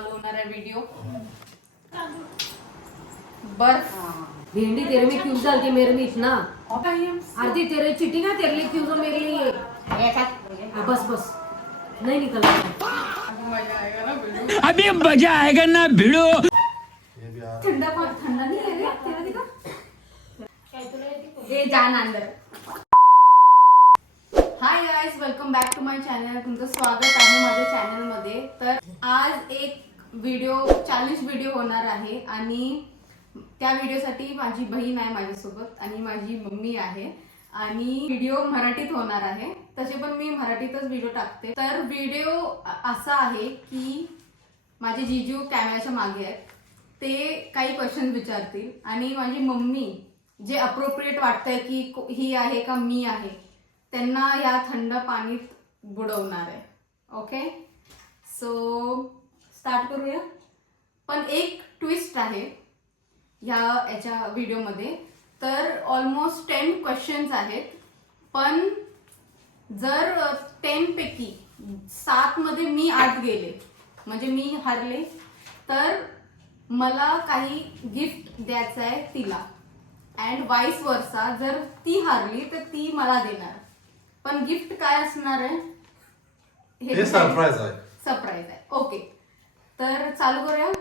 चालू होणार आहे व्हिडिओ। बर्फ भिंडी तेरे में क्यों डालती मेरे में इतना आरती तेरे चिट्टी ना तेरे लिए क्यों तो मेरे लिए बस बस नहीं निकल मजा आएगा ना वीडियो। अभी मजा आएगा ना भिड़ो। ठंडा नहीं है रे तेरा दिखा ये जान अंदर। Hi guys, welcome back to my channel. तुमचं स्वागत आहे माझ्या चॅनल मध्ये। तर आज एक चॅलेंज व्हिडिओ होणार आहे आणि त्या व्हिडिओसाठी माझी बहीण आहे माझ्यासोबत आणि माझी मम्मी आहे आणि व्हिडिओ मराठीत होणार आहे। तसे पण मी मराठीतच व्हिडिओ टाकते। तर व्हिडिओ असा आहे की माझे जीजू कॅमेऱ्याच्या मागे आहेत, ते काही क्वेश्चन विचारतील आणि माझी मम्मी जे अप्रोप्रिएट वाटतंय की ही आहे का मी आहे त्यांना या थंड पाणीत बुडवणार आहे। ओके, सो स्टार्ट करूया। पण एक ट्विस्ट आहे याच्या व्हिडिओमध्ये। तर ऑलमोस्ट 10 क्वेश्चन्स आहेत, पण जर 10 पैकी 7 मध्ये मी आत गेले म्हणजे मी हारले तर मला काही गिफ्ट द्यायचं आहे तिला, अँड वाईस वर्सा जर ती हारली तर ती मला देणार। पण गिफ्ट काय असणार आहे हे सरप्राईज आहे। सरप्राईज आहे। ओके, तर चालू करूया।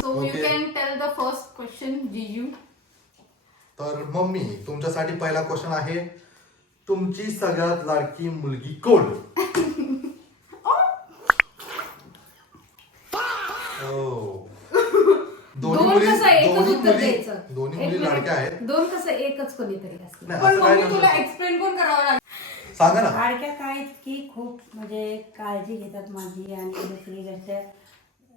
So you can tell the first question जीजू। तर मम्मी, तुमच्यासाठी पहिला क्वेश्चन आहे, तुमची सगळ्यात लाडकी मुलगी कोण? दोन कसं एकच उत्तर द्यायचं? दोन्ही मुली लाडक्या आहेत। दोन कसं एकच कोणीतरी असतं। नाही, पण असं काय मम्मी नसतं। तुला एक्सप्लेन कोण करावं लागेल? सांगा ना। लाडक्या काय की खूप म्हणजे काळजी घेतात माझी, आणि दुसरी गोष्ट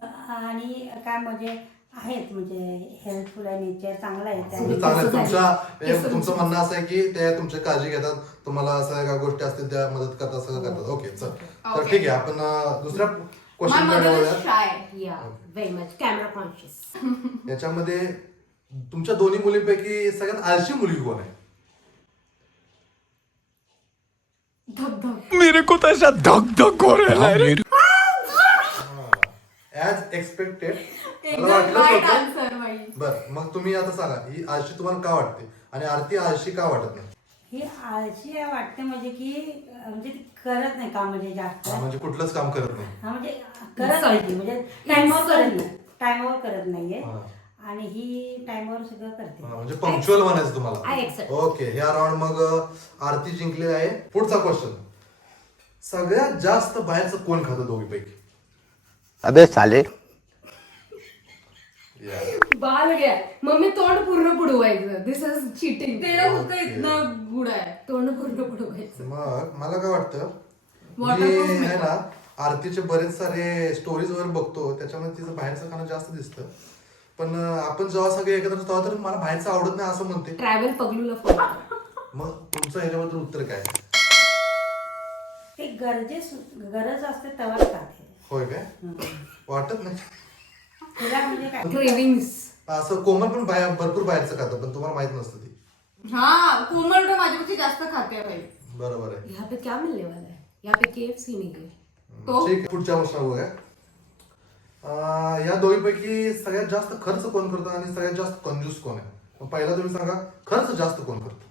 आणि काय म्हणजे आहेत म्हणजे हेल्पफुल आहे, नेचर चांगला आहे चांगलं त्या. आहे। तुमचं म्हणणं असं आहे की ते तुमची काळजी घेतात, तुम्हाला असं काय गोष्टी असतील त्या मदत करतात, सगळं करतात। ओके, चल तर ठीक आहे, आपण दुसऱ्या क्वेश्चन कडे वळूया। या व्हेरी मच कॅमेरा कॉन्शियस। याच्यामध्ये तुमच्या दोन्ही मुलींपैकी सगळ्यात आळशी मुलगी कोण आहे? धबधब। मेरे को तो ऐसा धक धक हो रहा है रे। As expected. एकदम राईट आन्सर बाई। बर, मग तुम्ही आता सांगा, ही आळशी तुम्हाला का वाटते आणि आरती आळशी का वाटत नाही? ही आळशी आहे वाटते म्हणजे की म्हणजे ती करत नाही काम म्हणजे जास्त. म्हणजे कुठलंच काम करत नाही। हा म्हणजे करत नाही ती, म्हणजे टाइमवर करत नाही, टाइमवर करत नाहीये आणि ही टाइमवर सगळं करते। म्हणजे पंक्च्युअल म्हणायचं I तुम्हाला। accept. ओके, ह्या राऊंड मग आरती जिंकलेली आहे। पुढचा क्वेश्चन, सगळ्यात जास्त बाहेरचं कोण खातं दोघीपैकी? अबे साले। बाल गया मम्मी, तोंड पूर्ण बुडवायचं। दिस इज चीटिंग। तेरा खुद का इतना गुड आहे। तोंड पूर्ण बुडवायचं। मग मला काय वाटतं, Waterproof मी आहे ना आरतीचे बरेच सारे स्टोरीज वगैरे बघतो, त्याच्यामध्ये तिचं बाहेरचं खाणं जास्त दिसतं। पण आपण जेव्हा सगळे एकत्र असतो तर मला बाहेरचं आवडत नाही असं म्हणते। ट्रॅव्हल पगलूला फोन। मग तुमचं ह्याच्याबद्दल उत्तर काय? ते गरज असते तेव्हाच खाते। होय काय? वाटत नाही तिला म्हणजे काय क्रेविंग्स। असं कोमल पण भरपूर बाहेरचं खातं, पण तुम्हाला माहित नसतं ती। हाँ, कोमल तो माझ्यापेक्षा जास्त खाते भाई। बरोबर आहे। यहाँ पे क्या मिलने वाला है? यहाँ पे KFC नहीं है। तो ठीक आहे, पुढच्या प्रश्न बघूया। या दोघीपैकी सगळ्यात जास्त खर्च कोण करतो आणि सगळ्यात जास्त कंजूस कोण आहे? मग पहिला तुम्ही सांगा, खर्च जास्त कोण करतो?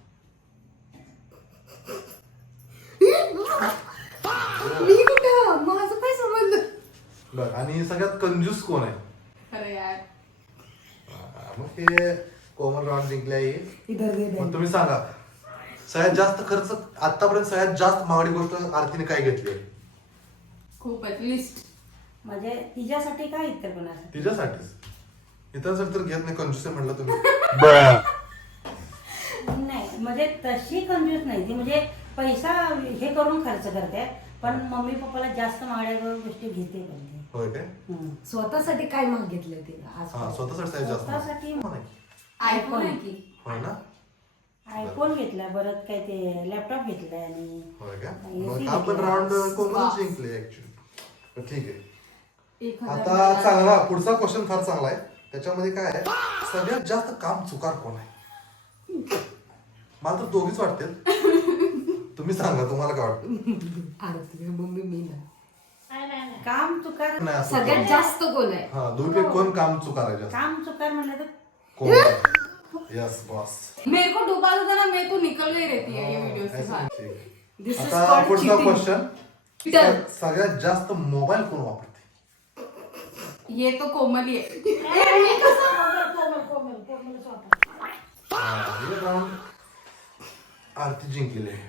मी कुठं, माझं काय संबंध? बर, आणि सगळ्यात कंजूस कोण आहे? अरे यार, मग हे कोमल राऊंड जिंकले आहे। इधर दे दे। मग तुम्ही सांगा, सगळ्यात जास्त खर्च आतापर्यंत सगळ्यात जास्त महागडी गोष्ट आरतीने काय घेतली? खूप आहे लिस्ट। म्हणजे तिच्यासाठी काय इतर कोणासाठी? तिच्यासाठीच। इतरांसाठी तर घेत नाही, कंजूस आहे म्हटलं तुम्ही। नाही म्हणजे तशी कंजूस नाही ती, म्हणजे पैसा हे करून खर्च करते, पण मम्मी पप्पाला जास्त महागड्या गोष्टी घेते पण ती. होय काय? स्वतःसाठी काय मागितलं तिला हा, आज? स्वतःसाठी सगळ्यात जास्त स्वतःसाठी हो नाही? आयफोन आहे की? होय ना? आयफोन घेतला, परत काय ते लॅपटॉप घेतलाय आणि होय का? AC मग आपण घेतला. राऊंड कोमल जिंकले ऍक्च्युली। ठीक आहे, 1000 आता चांगला पुढचा क्वेश्चन फार चांगला आहे। त्याच्यामध्ये काय आहे, सगळ्यात जास्त काम चुकार कोण आहे? मला तर दोघीच वाटते. तुम्ही सांगा तुम्हाला काय वाटतं. आरती मम्मी मी ना. काम चुकार नाही असं सगळ्यात कोण? जास्त कोण आहे? हा दोघीपैकी कोण काम चुकारायचं काम चुकार म्हणलं तर कोण? Yes boss. मेरे को डुबा दो ना, मैं तो निकल गई रहती है ये वीडियो से बाहर. This is आता called पुढचा cheating. क्वेश्चन. Cheater. सगळ्यात जास्त मोबाईल कोण वापरते? ये तो कोमली है. हे राऊंड आरती जिंकलेली आहे.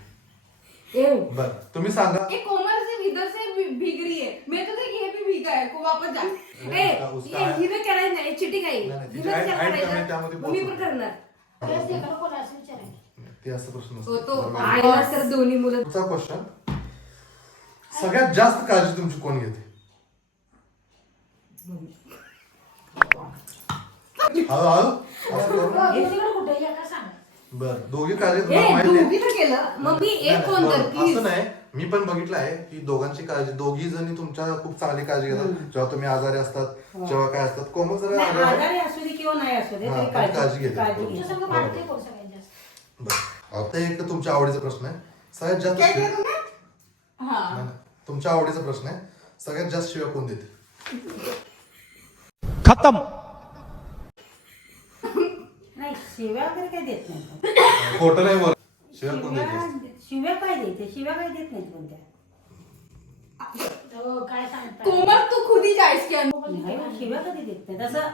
ए, बर तुम्ही सांगा. ये कोमल से इधर से भीग रही है. मैं तो देख ये भी भीगा है, को वापस जा. ए, उसका- ये हिने करायचं नाही चिटिंग आहे. नाही, नाही, हिने तिची कशाला आई- आई करायचं? कमी त्यामध्ये मग मी पण पोहोचू. करणार. ते असं प्रश्न तो नसतो. तो बरोबर. आईला तर दोन्ही मुलं. पुढचा क्वेश्चन. सगळ्यात जास्त काळजी तुमची कोण घेते? हळूहळू असं करू. बर दोघी काळजी ए, तुम्हाला माहिती आहे? दोघी तर केलं. मग मी एक नाही, कोण नाही, तर बरं, प्लीज. असं नाही. मी पण बघितलं आहे की दोघांची काळजी दोघी जणी तुमच्या खूप चांगली काळजी घेतात. जेव्हा तुम्ही आजारी असतात जेव्हा काय असतात. कोमल जरा नाही, आजारी आहे. आजारी असू दे किंवा नाही असू दे हा, तरी पण काळजी काळजी घेते. काळजी बरोबर. घेते. बरं. आता एक तुमच्या आवडीचा प्रश्न आहे. सगळ्यात जास्त क्या शिव्या- किया तुमने? हाँ. नाही, नाही. तुमच्या आवडीचा प्रश्न आहे. सगळ्यात जास्त शिव्या कोण देते? खत्म. नाही शिव्या वगैरे काय देत नाही. खोटं नाही बोल. शिव्या कोण देते? शिव्या काय देते शिव्या काय देत नाहीत कोणत्या. कोमल तू खुद ही जा इसके अंदर. नाही, शिव्या कधी देत नाही तसं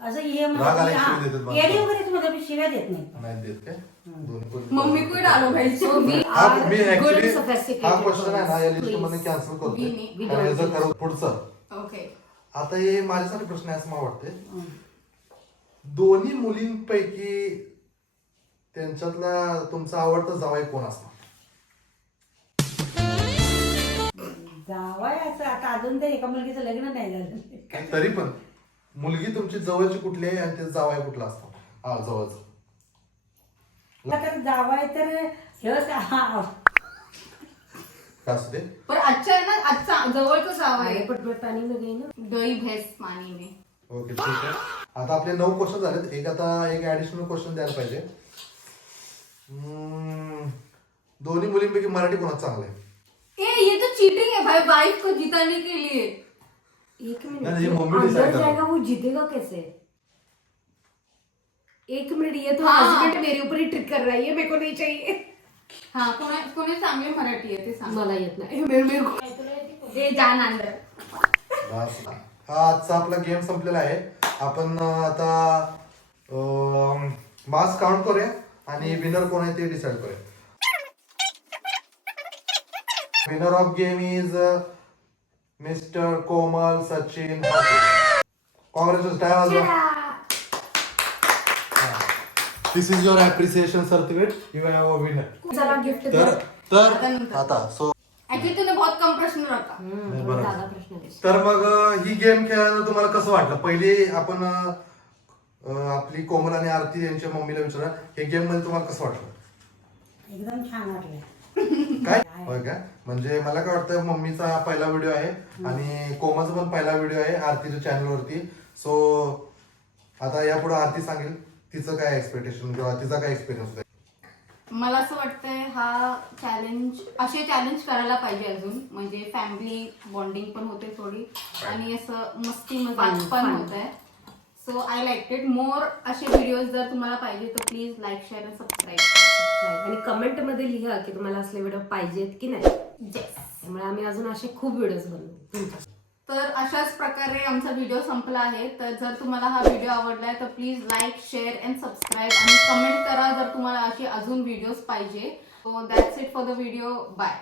असं हे राग आला की शिव्या देतात बाबा. येडी वगैरे मध्ये शिव्या देत नाही. नाही देत काय? दोन्ही पण- मम्मी को ही डालो भाई. So we हा are me good actually and sophisticated हा क्वेश्चन आहे ना या girls. लिस्ट मध्ये Please. कॅन्सल करतो. We don't याचं need. करू पुढचं. ओके. आता हे माझ्यासाठी प्रश्न आहे असं मला वाटतंय. दोन्ही मुलींपैकी त्यांच्यातला तुमचा आवडता जावई कोण असणार? जावाय असं आता अजून तर एका मुलगीचं लग्न नाही झालं. तरी पण मुलगी तुमची जवळची कुठली आहे आणि त्याचा जावई कुठला असतो? हा जवळच. तर जावाय तर हेच काय असू दे. पर अच्छा है ना, अच्छा जवळच जावा अरे आहे. पटपट पाणी मध्ये ना. दही भैंस पाणी में. ओके ठीक आहे. आता आपले 9 क्वेश्चन झालेत. एक ऍडिशनल क्वेश्चन द्यायला पाहिजे. दोन्ही मुलींपैकी मराठी कोणाचं चांगलं आहे? ये तो चीटिंग है भाई, वाइफ को जिताने के लिए. एक नहीं, ये मिनट मम्मी अंदर decide करो। जाएगा वो जीतेगा कैसे? एक मिनट ये तो हाँ। हस्बैंड मेरे ऊपर ही ट्रिक कर रहा है. ये मेरे को नहीं चाहिए. हा कोणी चांगली मराठी आहे ते सांग. मला येत नाही. मेरे को ते जान अंदर. बस. हा आजचा आपला गेम संपलेला आहे. आपण आता मार्क्स काउंट करूया आणि विनर कोण आहे ते डिसाइड करूया. Winner of game is mister Komal Sachin. Congratulation. Time वाजवा. This is your appreciation certificate. You have a winner. चला गिफ्ट तर आता सो ऍक्च्युली तूने बहुत कम प्रश्न रखा. बरोबर. दादा प्रश्न आहे. तर मग ही गेम खेळायला तुम्हाला कसं वाटलं? पहिली आपण आपली कोमल आणि आरती यांच्या मम्मीला विचारा हे गेम मध्ये तुम्हाला कसं वाटलं? एकदम छान वाटलं. काय होय का? म्हणजे मला काय वाटतं मम्मीचा पहिला व्हिडिओ आहे आणि कोमलचा पण पहिला व्हिडिओ आहे आरतीच्या चॅनल वरती. सो आता यापुढे आरती सांगेल तिचं काय एक्सपेक्टेशन किंवा तिचा काय एक्सपिरियन्स होता. मला असं वाटतंय हा असे चॅलेंज करायला पाहिजे अजून. म्हणजे फॅमिली बॉन्डिंग पण होते थोडी आणि असं मस्ती मजाक पण होत आहे. So I like it more. असे व्हिडिओज जर तुम्हाला पाहिजे तर प्लीज लाईक शेअर आणि सबस्क्राईब. आणि कमेंट मध्ये लिहा की तुम्हाला असले व्हिडिओ पाहिजेत की नाही. येस. त्यामुळे आम्ही अजून असे खूप व्हिडिओज बनवू तुमच्या. तर अशाच प्रकारे आमचा व्हिडिओ संपला आहे. तर जर तुम्हाला हा व्हिडिओ आवडलाय तर please like share and subscribe आणि कमेंट करा जर तुम्हाला असे अजून व्हिडिओज पाहिजे. So that's it for the video. Bye.